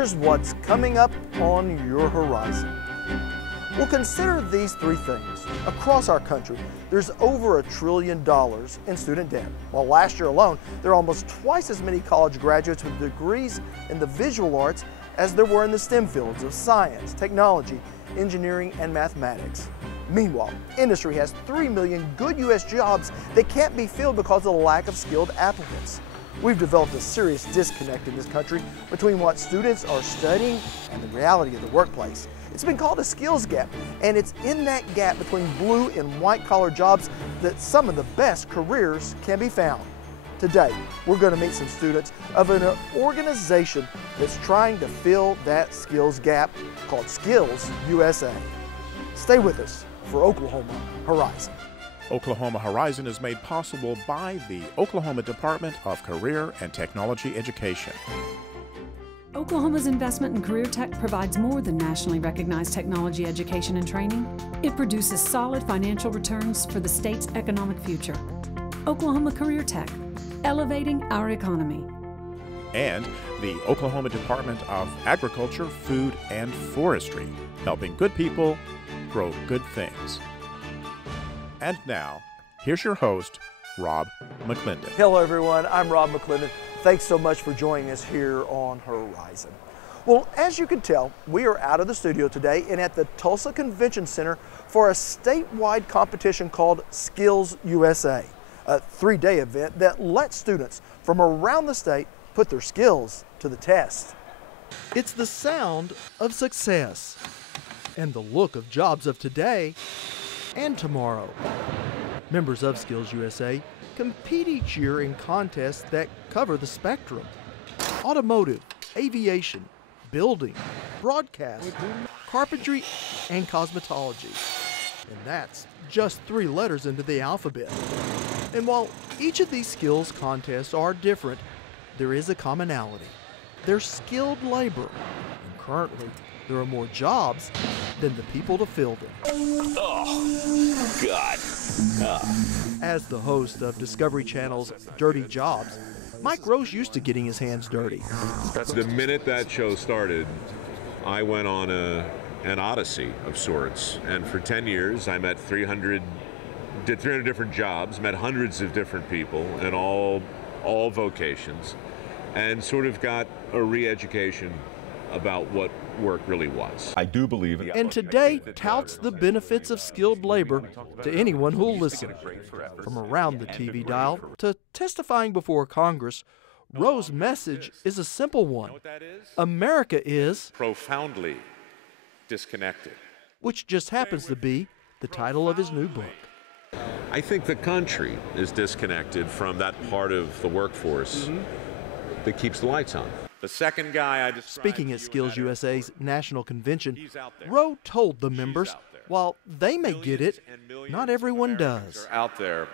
here's what's coming up on your horizon. Well, consider these three things. Across our country, there's over $1 trillion in student debt. While last year alone, there are almost twice as many college graduates with degrees in the visual arts as there were in the STEM fields of science, technology, engineering, and mathematics. Meanwhile, industry has 3 million good U.S. jobs that can't be filled because of the lack of skilled applicants. We've developed a serious disconnect in this country between what students are studying and the reality of the workplace. It's been called a skills gap, and it's in that gap between blue and white collar jobs that some of the best careers can be found. Today, we're going to meet some students of an organization that's trying to fill that skills gap called Skills USA. Stay with us for Oklahoma Horizon. Oklahoma Horizon is made possible by the Oklahoma Department of Career and Technology Education. Oklahoma's investment in career tech provides more than nationally recognized technology education and training. It produces solid financial returns for the state's economic future. Oklahoma Career Tech, elevating our economy. And the Oklahoma Department of Agriculture, Food, and Forestry, helping good people grow good things. And now, here's your host, Rob McClendon. Hello everyone, I'm Rob McClendon. Thanks so much for joining us here on Horizon. Well, as you can tell, we are out of the studio today and at the Tulsa Convention Center for a statewide competition called Skills USA, a 3-day event that lets students from around the state put their skills to the test. It's the sound of success and the look of jobs of today and tomorrow. Members of Skills USA compete each year in contests that cover the spectrum: automotive, aviation, building, broadcast, carpentry, and cosmetology. And that's just 3 letters into the alphabet. And while each of these skills contests are different, there is a commonality. They're skilled labor, and currently there are more jobs than the people to fill them. Oh, God. As the host of Discovery Channel's Dirty Jobs, Mike Rowe's used to getting his hands dirty. The minute that show started, I went on an odyssey of sorts. And for 10 years, I met 300 different jobs, met hundreds of different people in all vocations, and sort of got a re-education about what work really was. I do believe in. And today touts the benefits of skilled labor to anyone who'll listen. From around the TV dial to testifying before Congress, Rowe's message is a simple one. America is Profoundly disconnected. Which just happens to be the title of his new book. I think the country is disconnected from that part of the workforce that keeps the lights on. The second guy I described. Speaking at Skills USA's national convention, Rowe told the members, while they may get it, not everyone does. Are out there,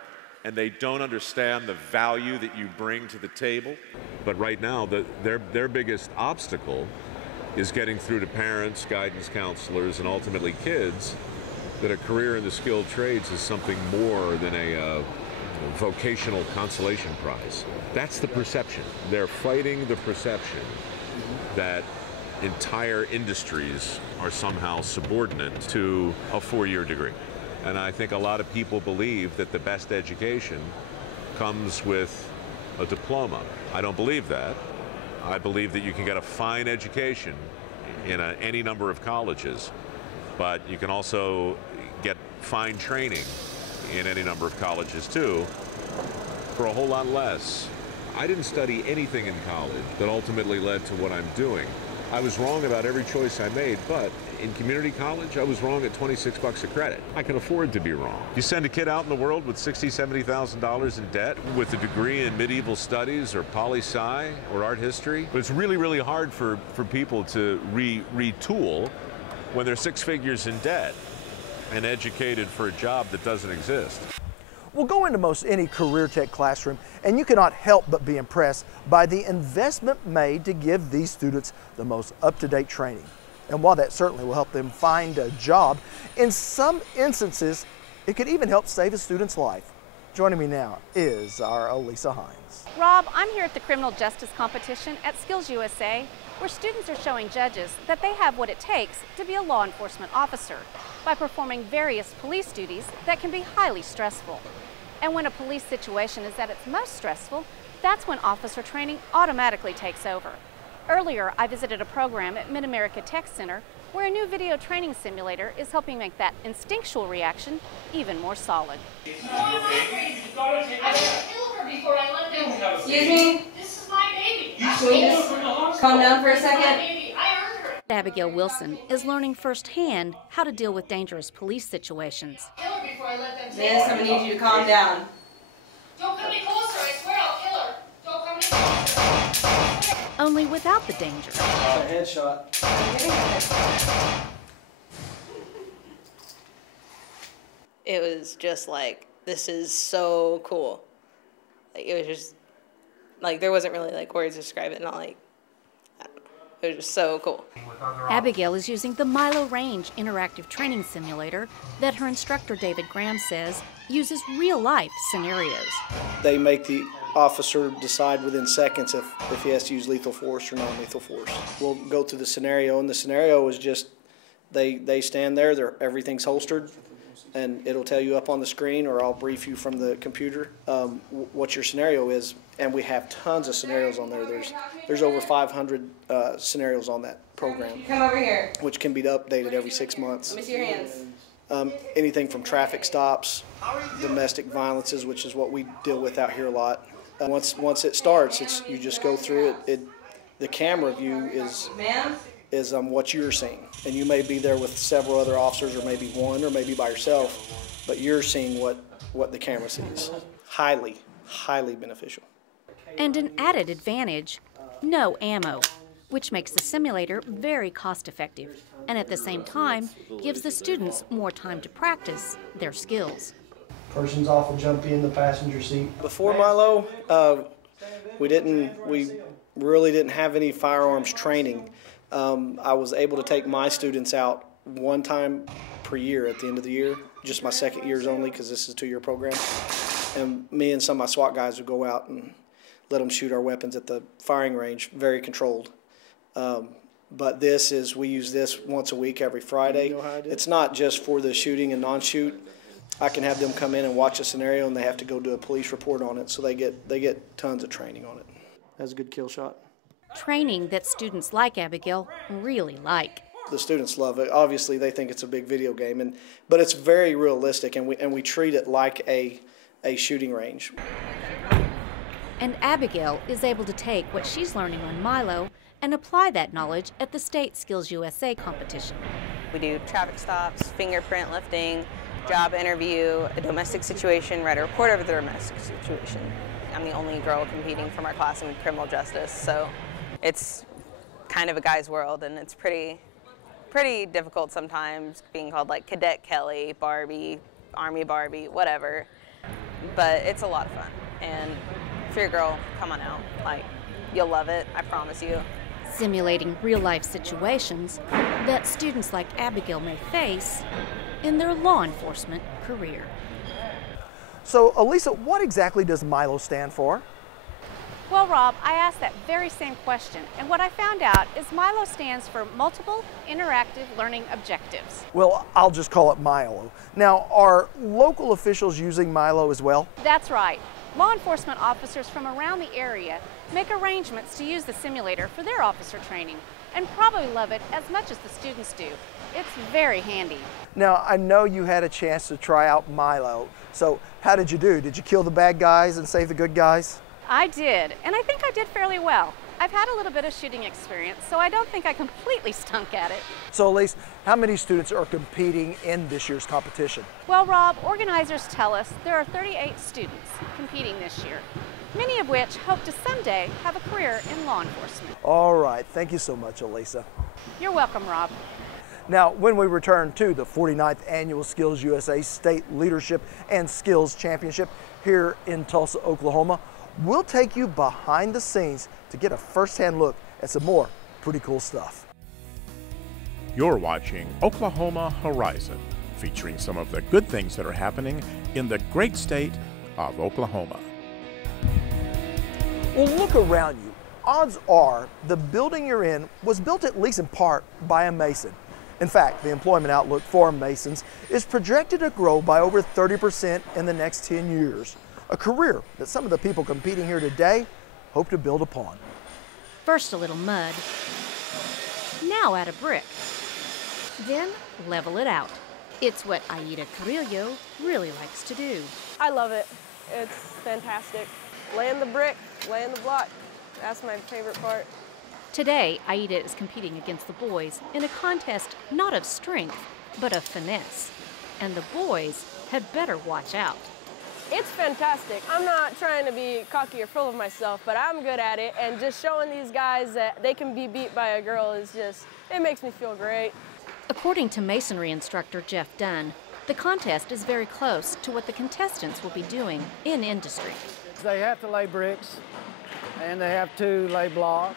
and they don't understand the value that you bring to the table. But right now, their biggest obstacle is getting through to parents, guidance counselors, and ultimately kids that a career in the skilled trades is something more than a vocational consolation prize. That's the perception. They're fighting the perception that entire industries are somehow subordinate to a 4-year degree. And I think a lot of people believe that the best education comes with a diploma. I don't believe that. I believe that you can get a fine education in any number of colleges, but you can also get fine training in any number of colleges too, for a whole lot less. I didn't study anything in college that ultimately led to what I'm doing. I was wrong about every choice I made, but in community college, I was wrong at $26 a credit. I can afford to be wrong. You send a kid out in the world with $60,000, $70,000 in debt with a degree in medieval studies or poli-sci or art history, but it's really, really hard for people to retool when they're 6 figures in debt and educated for a job that doesn't exist. We'll go into most any career tech classroom and you cannot help but be impressed by the investment made to give these students the most up-to-date training. And while that certainly will help them find a job, in some instances, it could even help save a student's life. Joining me now is our Elisa Hines. Rob, I'm here at the Criminal Justice Competition at Skills USA, where students are showing judges that they have what it takes to be a law enforcement officer by performing various police duties that can be highly stressful. And when a police situation is at its most stressful, that's when officer training automatically takes over. Earlier, I visited a program at Mid-America Tech Center where a new video training simulator is helping make that instinctual reaction even more solid. I will kill her before I let them. Excuse me? This is my baby. Can we just calm down for a second? I earned her. Abigail Wilson is learning firsthand how to deal with dangerous police situations. Kill her before I let them. Miss, I'm gonna need you to calm down. Don't come any closer. I swear I'll kill her. Don't come any closer. Only without the danger. Headshot. It was just like, this is so cool. Like, it was just, like, there wasn't really, like, words to describe it, not like, I don't know. It was just so cool. Abigail is using the Milo Range interactive training simulator that her instructor David Graham says uses real-life scenarios. They make the officer decide within seconds if he has to use lethal force or non-lethal force. We'll go through the scenario, and the scenario is just they stand there, everything's holstered, and it'll tell you up on the screen, or I'll brief you from the computer what your scenario is. And we have tons of scenarios on there. There's over 500 scenarios on that program. Come over here. Which can be updated every 6 months. Let me see your hands. Anything from traffic stops, domestic violences, which is what we deal with out here a lot. Once it starts, you just go through it. The camera view is what you're seeing, and you may be there with several other officers, or maybe one, or maybe by yourself, but you're seeing what the camera sees. Highly, highly beneficial. And an added advantage, no ammo, which makes the simulator very cost-effective, and at the same time gives the students more time to practice their skills. Person's awful jumpy in the passenger seat. Before Milo, we really didn't have any firearms training. I was able to take my students out one time per year at the end of the year, just my second years only, because this is a 2-year program. And me and some of my SWAT guys would go out and let them shoot our weapons at the firing range, very controlled. But we use this once a week, every Friday. It's not just for the shooting and non-shoot. I can have them come in and watch a scenario, and they have to go do a police report on it, so they get tons of training on it. That's a good kill shot. Training that students like Abigail really like. The students love it. Obviously, they think it's a big video game, but it's very realistic, and we treat it like a shooting range. And Abigail is able to take what she's learning on Milo and apply that knowledge at the state Skills USA competition. We do traffic stops, fingerprint lifting, job interview, a domestic situation, write a report over the domestic situation. I'm the only girl competing from our class in criminal justice, so it's kind of a guy's world, and it's pretty difficult sometimes, being called like Cadet Kelly, Barbie, Army Barbie, whatever. But it's a lot of fun, and if you're a girl, come on out. Like, you'll love it, I promise you. Simulating real-life situations that students like Abigail may face in their law enforcement career. So, Elisa, what exactly does Milo stand for? Well, Rob, I asked that very same question, and what I found out is Milo stands for Multiple Interactive Learning Objectives. Well, I'll just call it Milo. Now, are local officials using Milo as well? That's right. Law enforcement officers from around the area make arrangements to use the simulator for their officer training, and probably love it as much as the students do. It's very handy. Now, I know you had a chance to try out Milo, so how did you do? Did you kill the bad guys and save the good guys? I did, and I think I did fairly well. I've had a little bit of shooting experience, so I don't think I completely stunk at it. So, Elise, how many students are competing in this year's competition? Well, Rob, organizers tell us there are 38 students competing this year, many of which hope to someday have a career in law enforcement. All right, thank you so much, Elisa. You're welcome, Rob. Now, when we return to the 49th Annual Skills USA State Leadership and Skills Championship here in Tulsa, Oklahoma, we'll take you behind the scenes to get a first-hand look at some more pretty cool stuff. You're watching Oklahoma Horizon, featuring some of the good things that are happening in the great state of Oklahoma. Well, look around you. Odds are the building you're in was built at least in part by a mason. In fact, the employment outlook for masons is projected to grow by over 30% in the next 10 years, a career that some of the people competing here today hope to build upon. First a little mud, now add a brick, then level it out. It's what Aida Carrillo really likes to do. I love it. It's fantastic. Laying the brick, laying the block, that's my favorite part. Today, Aida is competing against the boys in a contest not of strength, but of finesse. And the boys had better watch out. It's fantastic. I'm not trying to be cocky or full of myself, but I'm good at it, and just showing these guys that they can be beat by a girl is just, it makes me feel great. According to masonry instructor Jeff Dunn, the contest is very close to what the contestants will be doing in industry. They have to lay bricks, and they have to lay blocks.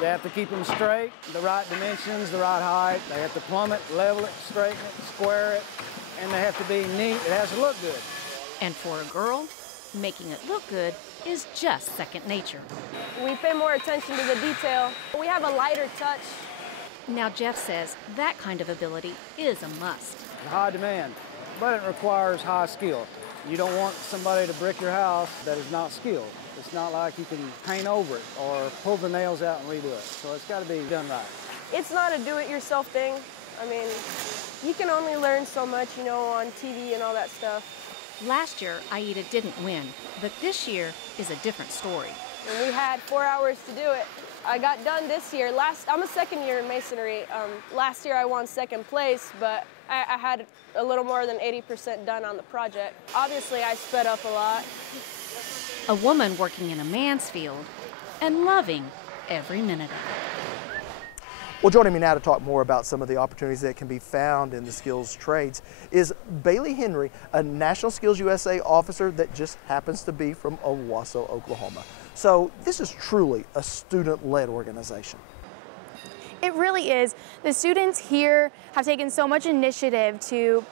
They have to keep them straight, the right dimensions, the right height. They have to plumb it, level it, straighten it, square it, and they have to be neat. It has to look good. And for a girl, making it look good is just second nature. We pay more attention to the detail. We have a lighter touch. Now Jeff says that kind of ability is a must. It's high demand, but it requires high skill. You don't want somebody to brick your house that is not skilled. It's not like you can paint over it or pull the nails out and redo it. So it's got to be done right. It's not a do-it-yourself thing. I mean, you can only learn so much, you know, on TV and all that stuff. Last year, Aida didn't win, but this year is a different story. And we had 4 hours to do it. I got done this year. I'm a second year in masonry. Last year I won second place, but I had a little more than 80% done on the project. Obviously, I sped up a lot. A woman working in a man's field and loving every minute of it. Well, joining me now to talk more about some of the opportunities that can be found in the skills trades is Bailey Henry, a National Skills USA officer that just happens to be from Owasso, Oklahoma. So this is truly a student-led organization. It really is. The students here have taken so much initiative to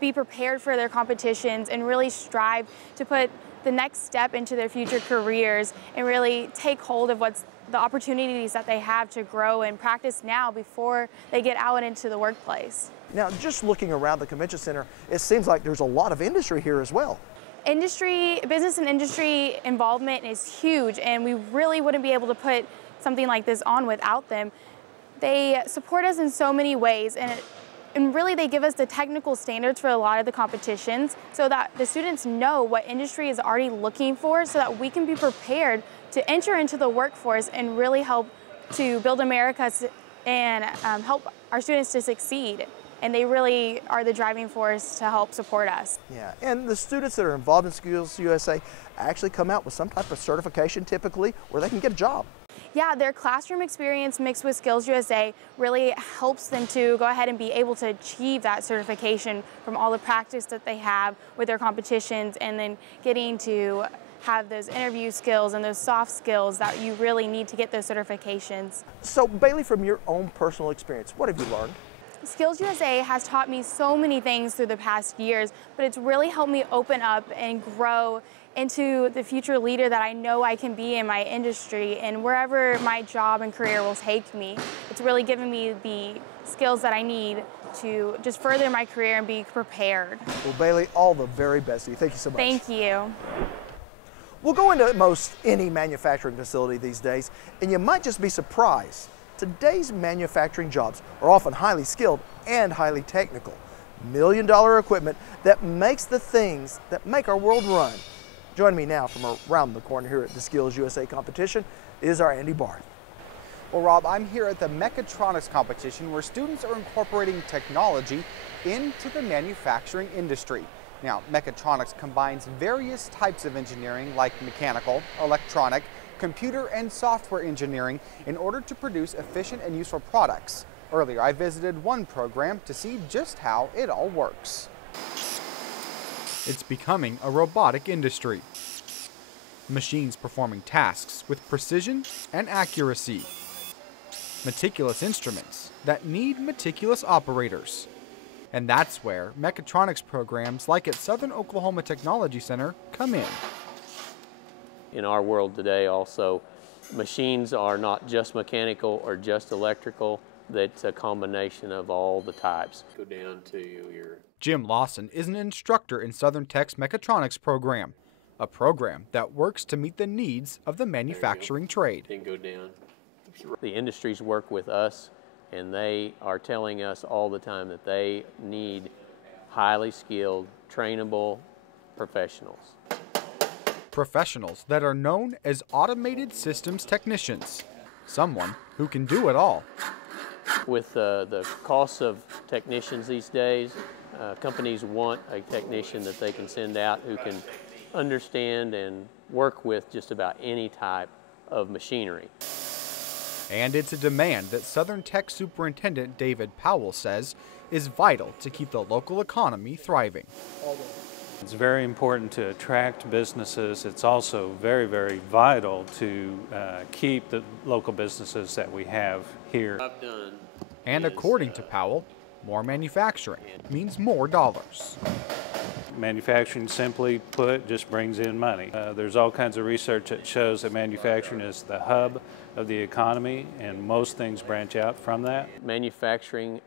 be prepared for their competitions and really strive to put the next step into their future careers and really take hold of what's the opportunities that they have to grow and practice now before they get out into the workplace. Now, just looking around the convention center, it seems like there's a lot of industry here as well. Industry, business and industry involvement is huge, and we really wouldn't be able to put something like this on without them. They support us in so many ways, and really they give us the technical standards for a lot of the competitions so that the students know what industry is already looking for so that we can be prepared to enter into the workforce and really help to build America and help our students to succeed. And they really are the driving force to help support us. Yeah, and the students that are involved in Skills USA actually come out with some type of certification typically where they can get a job. Yeah, their classroom experience mixed with Skills USA really helps them to go ahead and be able to achieve that certification from all the practice that they have with their competitions and then getting to have those interview skills and those soft skills that you really need to get those certifications. So Bailey, from your own personal experience, what have you learned? Skills USA has taught me so many things through the past years, but it's really helped me open up and grow into the future leader that I know I can be in my industry and wherever my job and career will take me. It's really given me the skills that I need to just further my career and be prepared. Well, Bailey, all the very best to you. Thank you so much. Thank you. We'll go into most any manufacturing facility these days, and you might just be surprised. Today's manufacturing jobs are often highly skilled and highly technical. $1-million equipment that makes the things that make our world run. Joining me now from around the corner here at the Skills USA competition is our Andy Barth. Well, Rob, I'm here at the Mechatronics competition where students are incorporating technology into the manufacturing industry. Now, Mechatronics combines various types of engineering like mechanical, electronic, computer and software engineering in order to produce efficient and useful products. Earlier, I visited one program to see just how it all works. It's becoming a robotic industry. Machines performing tasks with precision and accuracy. Meticulous instruments that need meticulous operators. And that's where mechatronics programs like at Southern Oklahoma Technology Center come in. In our world today also, machines are not just mechanical or just electrical. That's a combination of all the types. Go down to your... Jim Lawson is an instructor in Southern Tech's Mechatronics program, a program that works to meet the needs of the manufacturing trade. And go down. The industries work with us, and they are telling us all the time that they need highly skilled, trainable professionals. Professionals that are known as automated systems technicians, someone who can do it all. With the costs of technicians these days, companies want a technician that they can send out who can understand and work with just about any type of machinery. And it's a demand that Southern Tech Superintendent David Powell says is vital to keep the local economy thriving. It's very important to attract businesses. It's also very, very vital to keep the local businesses that we have here. And according to Powell, more manufacturing means more dollars. Manufacturing, simply put, just brings in money. There's all kinds of research that shows that manufacturing is the hub of the economy, and most things branch out from that. Manufacturing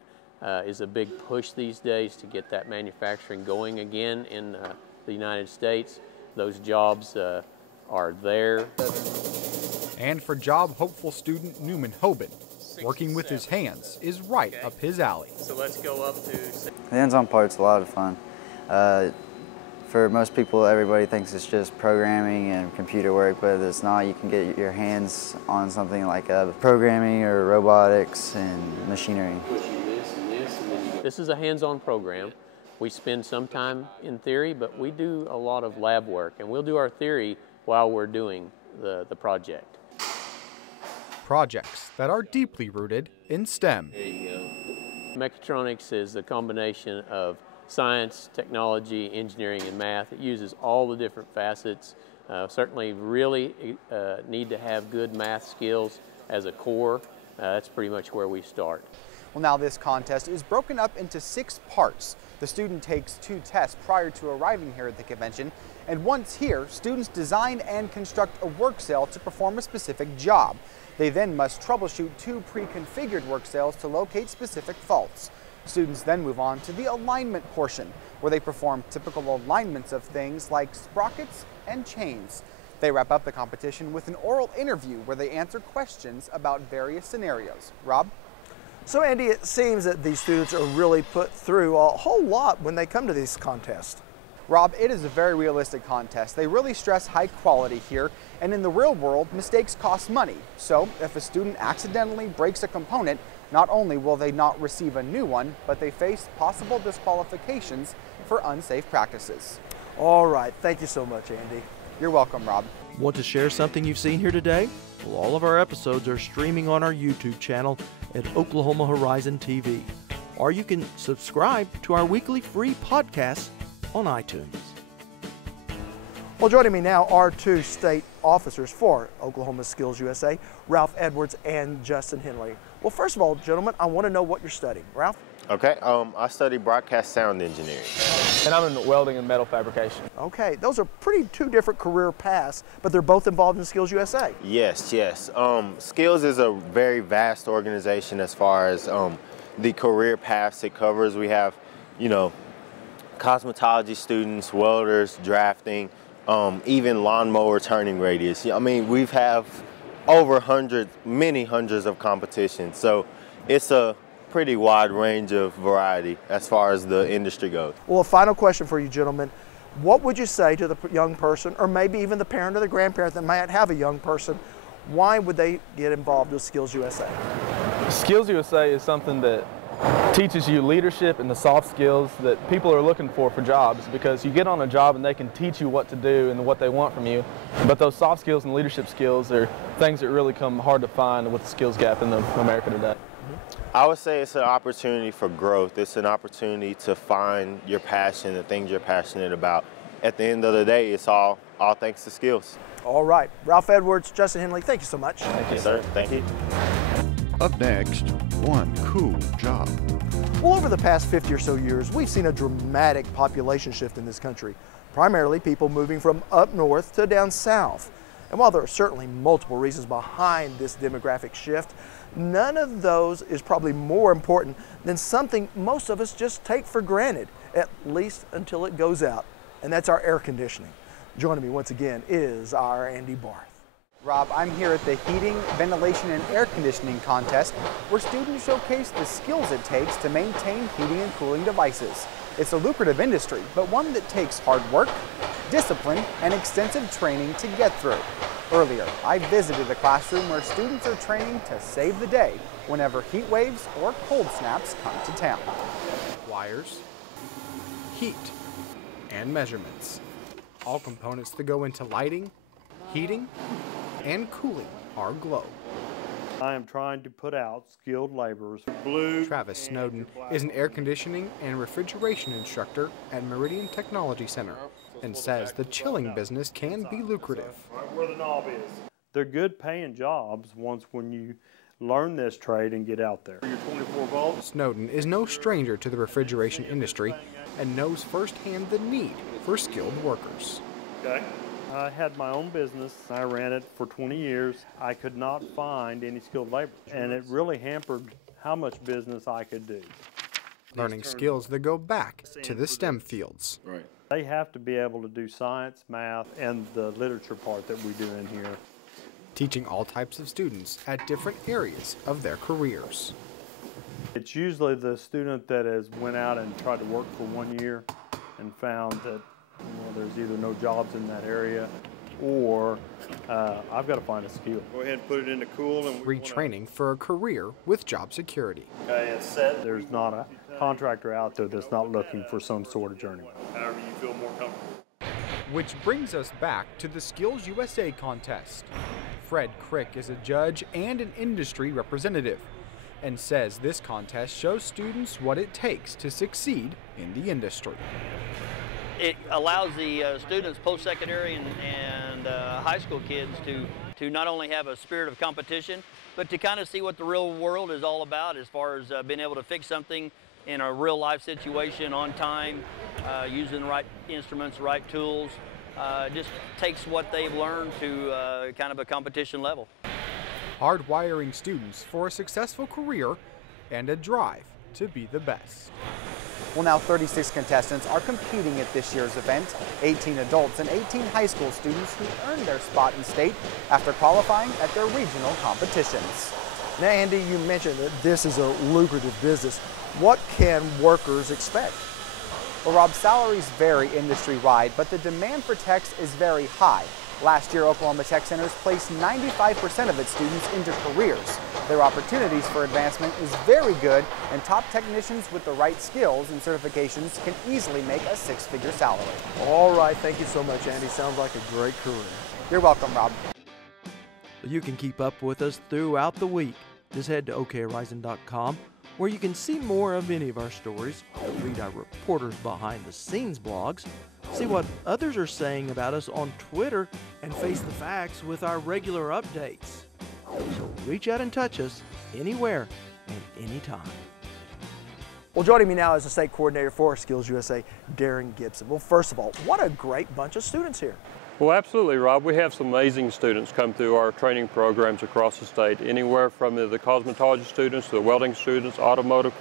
is a big push these days to get that manufacturing going again in the United States. Those jobs are there. And for job-hopeful student Newman Hoban, working with his hands is right up his alley. So let's go up to... The hands-on part's a lot of fun. For most people, everybody thinks it's just programming and computer work, but it's not. You can get your hands on something like programming or robotics and machinery. This is a hands-on program. We spend some time in theory, but we do a lot of lab work, and we'll do our theory while we're doing the project. Projects that are deeply rooted in STEM. There you go. Mechatronics is a combination of science, technology, engineering, and math. It uses all the different facets. Certainly really need to have good math skills as a core. That's pretty much where we start. Well, now this contest is broken up into 6 parts. The student takes 2 tests prior to arriving here at the convention, and once here, students design and construct a work cell to perform a specific job. They then must troubleshoot 2 pre-configured work cells to locate specific faults. Students then move on to the alignment portion, where they perform typical alignments of things like sprockets and chains. They wrap up the competition with an oral interview where they answer questions about various scenarios. Rob? So Andy, it seems that these students are really put through a whole lot when they come to these contests. Rob, it is a very realistic contest. They really stress high quality here, and in the real world, mistakes cost money. So if a student accidentally breaks a component, not only will they not receive a new one, but they face possible disqualifications for unsafe practices. All right, thank you so much, Andy. You're welcome, Rob. Want to share something you've seen here today? Well, all of our episodes are streaming on our YouTube channel at Oklahoma Horizon TV, or you can subscribe to our weekly free podcasts on iTunes. Well, joining me now are 2 state officers for Oklahoma Skills USA, Ralph Edwards and Justin Henley. Well, first of all, gentlemen, I want to know what you're studying. Ralph? Okay, I study broadcast sound engineering. And I'm in welding and metal fabrication. Okay, those are 2 different career paths, but they're both involved in Skills USA. Yes, yes. Skills is a very vast organization as far as the career paths it covers. We have, cosmetology students, welders, drafting, even lawnmower turning radius. I mean, we've have over many hundreds of competitions. So it's a pretty wide range of variety as far as the industry goes. Well, a final question for you gentlemen. What would you say to the young person, or maybe even the parent or the grandparent that might have a young person, why would they get involved with Skills USA? Skills USA is something that teaches you leadership and the soft skills that people are looking for jobs, because you get on a job and they can teach you what to do and what they want from you, but those soft skills and leadership skills are things that really come hard to find with the skills gap in America today. I would say it's an opportunity for growth. It's an opportunity to find your passion, the things you're passionate about. At the end of the day, it's all thanks to skills. All right. Ralph Edwards, Justin Henley, thank you so much. Thank you, sir. Thank you. Up next, one cool job. Well, over the past 50 or so years, we've seen a dramatic population shift in this country, primarily people moving from up north to down south. And while there are certainly multiple reasons behind this demographic shift, none of those is probably more important than something most of us just take for granted, at least until it goes out, and that's our air conditioning. Joining me once again is our Andy Barth. Rob, I'm here at the Heating, Ventilation, and Air Conditioning Contest, where students showcase the skills it takes to maintain heating and cooling devices. It's a lucrative industry, but one that takes hard work, discipline, and extensive training to get through. Earlier, I visited a classroom where students are training to save the day whenever heat waves or cold snaps come to town. Wires, heat, and measurements. All components that go into lighting, heating, and cooling our globe. I am trying to put out skilled laborers. Blue. Travis Snowden is an air conditioning and refrigeration instructor at Meridian Technology Center and says the chilling business can be lucrative. Right where the knob is. They're good paying jobs when you learn this trade and get out there. Your 24 volts. Snowden is no stranger to the refrigeration industry and knows firsthand the need for skilled workers. Okay. I had my own business. I ran it for 20 years. I could not find any skilled labor, and it really hampered how much business I could do. Learning skills that go back to the STEM fields. Right. They have to be able to do science, math, and the literature part that we do in here. Teaching all types of students at different areas of their careers. It's usually the student that has went out and tried to work for 1 year and found that there's either no jobs in that area or I've got to find a skill. Go ahead and put it into cool. And retraining for a career with job security. Okay, it's set. There's not a contractor out there that's not looking for some sort of journeyman. However you feel more comfortable. Which brings us back to the Skills USA contest. Fred Crick is a judge and an industry representative and says this contest shows students what it takes to succeed in the industry. It allows the students, post-secondary and high school kids to not only have a spirit of competition, but to kind of see what the real world is all about as far as being able to fix something in a real life situation on time, using the right instruments, the right tools. Just takes what they've learned to kind of a competition level. Hardwiring students for a successful career and a drive to be the best. Well, now 36 contestants are competing at this year's event, 18 adults and 18 high school students who earned their spot in state after qualifying at their regional competitions. Now, Andy, you mentioned that this is a lucrative business. What can workers expect? Well, Rob, salaries vary industry-wide, but the demand for techs is very high. Last year, Oklahoma Tech Centers placed 95% of its students into careers. Their opportunities for advancement is very good, and top technicians with the right skills and certifications can easily make a six-figure salary. All right, thank you so much, Andy. Sounds like a great career. You're welcome, Rob. You can keep up with us throughout the week. Just head to okhorizon.com, where you can see more of any of our stories, read our reporters behind the scenes blogs, see what others are saying about us on Twitter, and face the facts with our regular updates. So reach out and touch us anywhere and anytime. Well, joining me now is the state coordinator for Skills USA, Darren Gibson. Well, first of all, what a great bunch of students here. Well, absolutely, Rob. We have some amazing students come through our training programs across the state, anywhere from the cosmetology students to the welding students, automotive.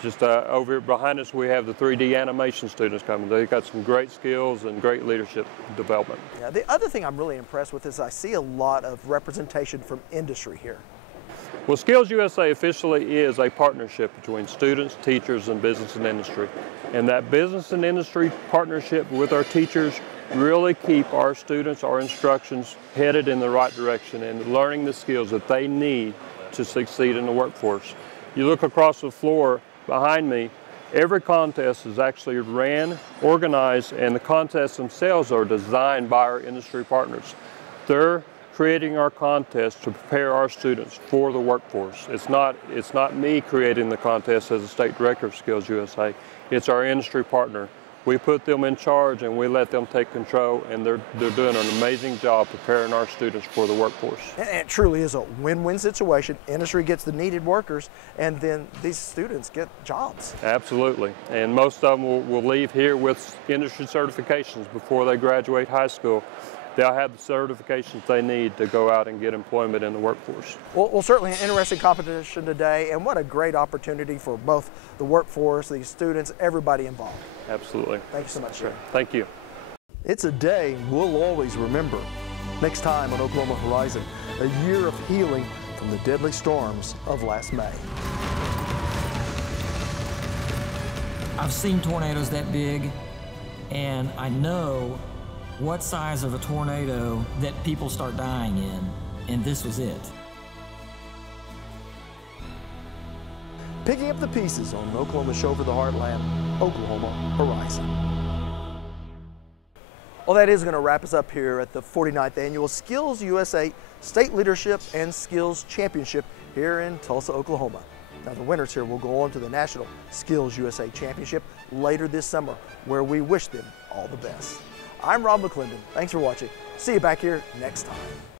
Just over behind us, we have the 3D animation students coming. They've got some great skills and great leadership development. Yeah, the other thing I'm really impressed with is I see a lot of representation from industry here. Well, Skills USA officially is a partnership between students, teachers, and business and industry. And that business and industry partnership with our teachers really keep our students, our instructions headed in the right direction and learning the skills that they need to succeed in the workforce. You look across the floor behind me, every contest is actually ran, organized, and the contests themselves are designed by our industry partners. They're creating our contest to prepare our students for the workforce. It's not me creating the contest as a state director of Skills USA. It's our industry partner We put them in charge and we let them take control, and they're doing an amazing job preparing our students for the workforce. And it truly is a win-win situation. Industry gets the needed workers, and then these students get jobs. Absolutely. And most of them will leave here with industry certifications before they graduate high school. They'll have the certifications they need to go out and get employment in the workforce. Well, certainly an interesting competition today, and what a great opportunity for both the workforce, the students, everybody involved. Absolutely. Thank you so much, sir. Thank you. It's a day we'll always remember. Next time on Oklahoma Horizon, a year of healing from the deadly storms of last May. I've seen tornadoes that big, and I know what size of a tornado that people start dying in, and this was it. Picking up the pieces on Oklahoma Show for the Heartland, Oklahoma Horizon. Well, that is going to wrap us up here at the 49th Annual Skills USA State Leadership and Skills Championship here in Tulsa, Oklahoma. Now, the winners here will go on to the National Skills USA Championship later this summer, where we wish them all the best. I'm Rob McClendon. Thanks for watching. See you back here next time.